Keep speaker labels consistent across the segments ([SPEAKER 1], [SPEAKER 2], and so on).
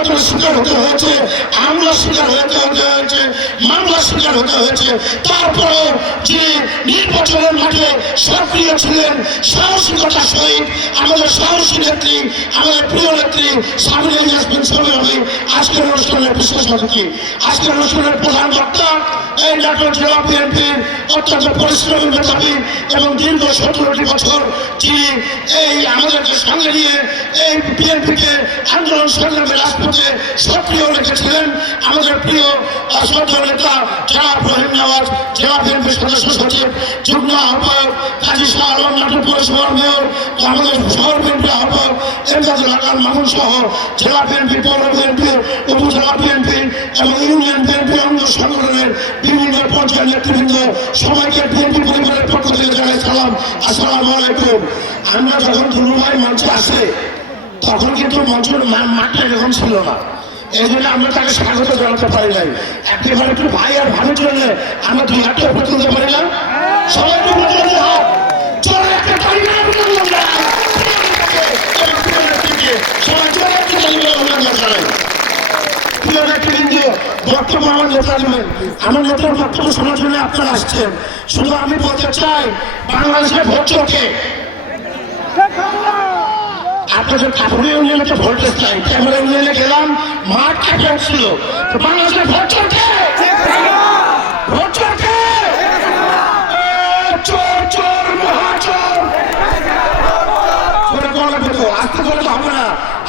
[SPEAKER 1] নির্যাতনের শিকার হতে হয়েছে হামলার শিকার হতে হতে হয়েছে, মামলা শিকার হতে হয়েছে। তারপরেও যিনি নির্বাচনের মাঠে সক্রিয় ছিলেন, সাহসিকতার সহিত আমাদের সাহসী নেত্রী, আমাদের প্রিয় নেত্রী সামিনা ইয়াসমিন সবাই আজকের অনুষ্ঠানের বিশেষ অতিথি। আজকের অনুষ্ঠানের প্রধান বক্তা এই নাটক জেলা বিএনপির অত্যন্ত পরিশ্রমী মেধাবী এবং দীর্ঘ সতেরোটি বছর যিনি এই আমাদেরকে সঙ্গে নিয়ে এই বিএনপিকে আন্দোলন সংগ্রামের রাজপথে সক্রিয় রেখেছিলেন। আমাদের প্রিয় শ্রদ্ধা নেতা জেলা রহিম নওয়াজ, জেলা বিএনপির সদস্য সচিব, যুগ্ম আহ্বায়ক কাজী শাহ আলম নাটক পৌরসভার মেয়র আমাদের শহর বিএনপির আহ্বায়ক এমদাদুল হাকান মামুন সহ জেলা বিএনপি, পৌর বিএনপি উপজেলা বিএনপি এবং পর্যায়ের নেতৃবৃন্দ, সবাইকে বিএনপি পরিবারের পক্ষ থেকে জানাই সালাম আসসালাম আলাইকুম। আমরা যখন দুলুভাই মঞ্চে আসে, তখন কিন্তু মঞ্চের মাঠটা এরকম ছিল না। এই জন্য আমরা তাকে স্বাগত জানাতে পারি নাই। একেবারে একটু ভাই আর ভাবির জন্য আমরা দুই হাতে উপরে তুলতে পারি না। সবাই একটু উপরে তুলে হাত। জোরে একটা তালি মেরে উপরে তুলুন না। এবং প্রিয় নেত্রীকে সবাই জোরে একটা তালি মেরে অভিনন্দন জানাই। প্রিয় নেতৃবৃন্দ, বক্তব্য আমার নেতা নেবেন আমার নেতার বক্তব্য শোনার জন্য আপনারা আসছেন। শুধু আমি বলতে চাই, বাংলাদেশের ভোট চোখে আপনাদের কাপুরি ইউনিয়নে তো ভোল্টেজ নাই ক্যামেরা ইউনিয়নে গেলাম, মাঠ কাটে উঠছিল। তো বাংলাদেশের ভোট ভোট চোখে চোর তো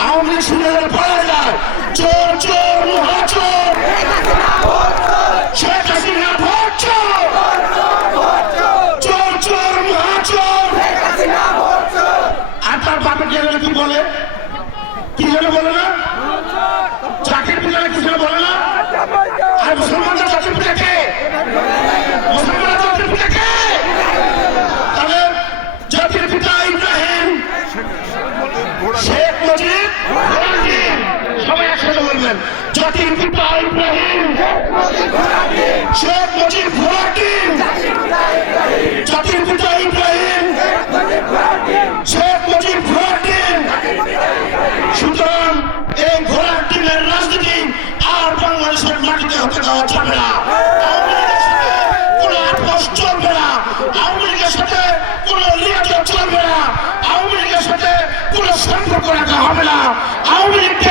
[SPEAKER 1] আওয়ামী লীগ শুনে গেলে তার কি বলে? কি জন্য বলে না? চাকরির পিছনে কি জন্য বলে না? আর মুসলমানরা জাতির পিতা কে মুসলমানদের জাতির পিতা কে তাহলে জাতির পিতা ইব্রাহিম শেখ মুজিব ইব্রাহিম। সবাই একসাথে বলবেন পিতা ইব্রাহিম শেখ মুজিব ইব্রাহিম জাতির পিতা ইব্রাহিম শেখ মুজিব ইব্রাহিম সুতরাং এই ঘোড়ার টিমের রাজনীতি আর বাংলাদেশের মাটিতে হতে দেওয়া যাবে না সম্পর্ক রাখা হবে না আওয়ামী লীগকে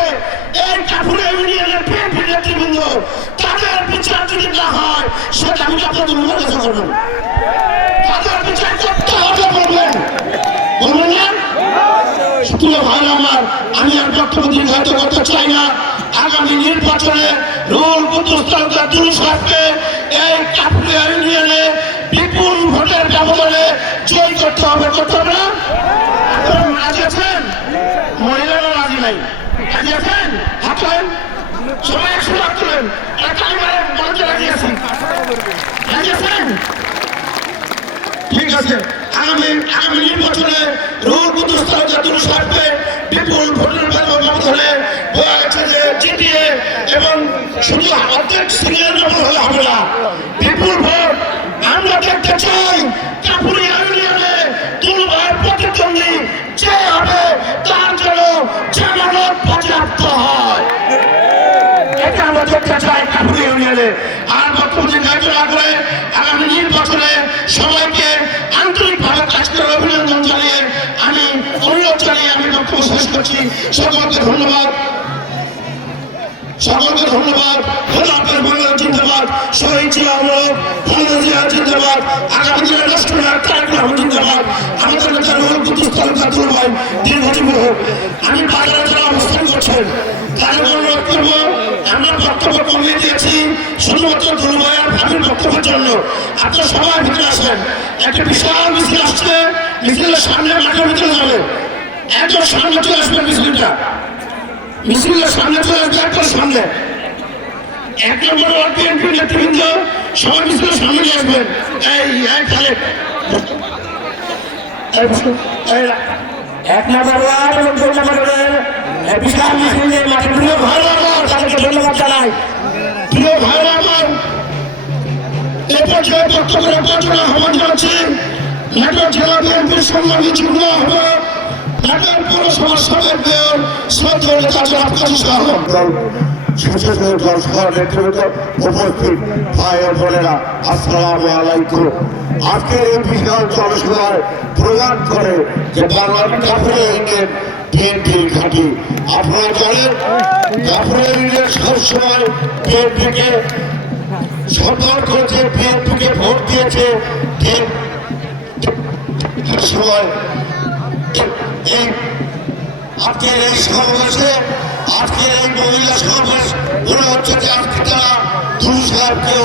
[SPEAKER 1] প্রিয় ভাই আমার, আমি আর বক্তব্য দীর্ঘায়িত করতে চাই না। আগামী নির্বাচনে রোল কুতুস্তালকা দুলসাহকে এই কাপুরিয়া ইউনিয়নে বিপুল ভোটের ব্যবধানে জয় করতে হবে করতে হবে আছেন? মহিলারা রাজি নাই। আছেন? হাত তোলেন সবাই একশো হাত তোলেন রাজি আছেন? আছেন? ঠিক আছে। আগামী আগামী নির্বাচনে রোল প্রতিষ্ঠান জাতীয় স্বার্থে বিপুল ভোটের যে জিটিএ এবং শুধু অর্ধেক সিনিয়র নম্বর হলে হবে না বিপুল ভোট আমরা দেখতে চাই কাপুরিয়া ইউনিয়নে দুর্বার প্রতিদ্বন্দ্বী যে হবে তার জন্য জামানত পর্যাপ্ত হয় এটা আমরা দেখতে চাই কাপুরি ইউনিয়নে আর বক্তব্য দীর্ঘায়িত না করে আগামী নির্বাচনে সবাইকে আন্তরিকভাবে কাজ করার অভিনন্দন জানিয়ে আমি অনুরোধ জানিয়ে আমি বক্তব্য শেষ করছি। সকলকে ধন্যবাদ। সকলকে ধন্যবাদ। আপনার বাংলার জিন্দাবাদ। জিয়া জিন্দাবাদ। আগামী দিনের রাষ্ট্রনায়ক আমাদের আমি বাজারে করছেন তাদের অনুরোধ করব, আমরা বক্তব্য কমিয়ে দিয়েছি শুধুমাত্র দুলভাই আর ভাবির জন্য। আপনারা সবাই ভিতরে আসেন। একটা বিশাল মিছিল আসছে, মিছিলের সামনে মাঠের ভিতরে একজন সামনে চলে আসবেন মিছিলটা। মিছিলের সামনে চলে আসবে সামনে। এক নম্বর ওয়ার্ড বিএনপি নেতৃবৃন্দ সবাই মিছিলে সামনে আসবেন। এই রা-
[SPEAKER 2] এক নম্বর ওয়ার্ড এবং দুই নম্বর ওয়ার্ডের বিশাল মিছিল মাঠে
[SPEAKER 1] প্রিয় ভাইরা আমার
[SPEAKER 2] তাদেরকে ধন্যবাদ জানাই।
[SPEAKER 1] প্রিয় ভাইরা আমার এ পর্যায়ে বক্তব্য রাখার আহ্বান জানাচ্ছি নাটোর জেলা বিএনপির সম্মানী যুগ্ম আহ্বায়ক নাটোর পৌরসভার মেয়র শ্রদ্ধেয় নেতা জনাব কাজী
[SPEAKER 3] সচেতন জনসভার নেতৃত্ব উপস্থিত ভাই বোনেরা আসসালামু আলাইকুম আজকের এই বিশাল জনসভায় প্রমাণ করে যে বাংলার কাপড়ে ইন্ডিয়ান বিএনপির ঘাঁটি আপনারা জানেন কাপড়ে ইন্ডিয়ান সবসময় বিএনপিকে সরকার করেছে বিএনপিকে ভোট দিয়েছে সময় এই আজকের এই সমাবেশে আজকের এই মহিলা সমাবেশ মনে হচ্ছে যে আজকে তারা সাহেবকে